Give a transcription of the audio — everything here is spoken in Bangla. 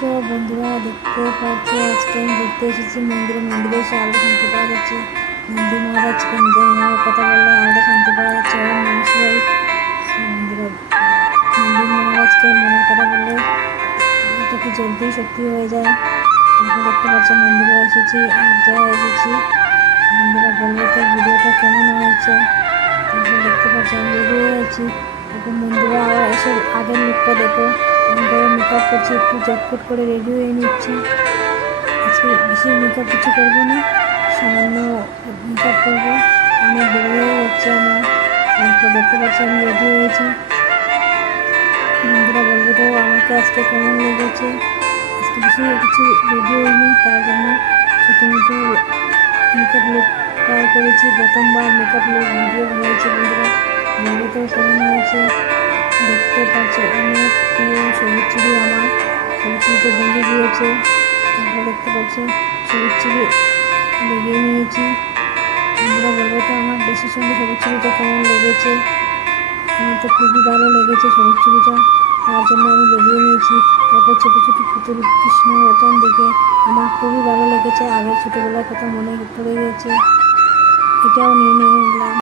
সো বন্ধুরা দেখতে পাচ্ছ আজকে আমি ঘুরতে এসেছি মন্দিরে এসে আলাদা শান্তি পাওয়া যাচ্ছে। মন্দির মহারাজকে নিজের মনের কথা বললে আলাদা শান্তি পাওয়া যাচ্ছে। ওম নমঃ শিবায়। বন্ধুরা মন্দির মহারাজকে মনের কথা বললে এটা কি জলদি সত্যি হয়ে যায়। তারপর দেখতে পাচ্ছ মন্দিরে এসেছি, এক জায়গায় এসেছি। বন্ধুরা বলবে তো ভিডিওটা কেমন হয়েছে। তারপর দেখতে পাচ্ছ আমি রেডি হয়ে আছি। তারপর মন্দিরে আবার এসে আগের লুকটা দেখো। আমি করে মেকআপ করছি, একটু চটপট করে রেডি হয়ে নিচ্ছি। আজকে বেশি মেকআপ কিছু করবো না, সামান্য মেকআপ করবো। অনেক দেরি হয়ে যাচ্ছে আমার। তারপর দেখতে পাচ্ছি আমি রেডি হয়েছি। বন্ধুরা বলবে তো আমাকে আজকে কেমন লেগেছে। আজকে বেশি কিছু রেডি হয়নি, তার জন্য ছোটো মোটো মেকআপ লুক ট্রাই করেছি। প্রথমবার মেকআপ লুক ভিডিও বানিয়েছি। বন্ধুরা বলবে তো কেমন হয়েছে। দেখতে পাচ্ছি অনেক প্রিয় সবুজ চুড়ি, আমার সবুজ চুড়িতে ভেঙে গিয়েছে। তারপর দেখতে পাচ্ছি সবুজ চুড়ি লেগিয়ে নিয়েছি। বন্ধুরা বলবে তো আমার দেশের সঙ্গে সবুজ চুড়িটা কেমন লেগেছে। আমার তো খুবই ভালো লেগেছে সবুজ চুড়িটা, তার জন্য আমি লেগিয়ে নিয়েছি। তারপর ছোটো ছোটো পুতুল কৃষ্ণ রতন দেখে আমার খুবই ভালো লেগেছে। আগের ছোটোবেলার কথা মনে পড়ে গেছে, এটাও নিয়ে নিলাম।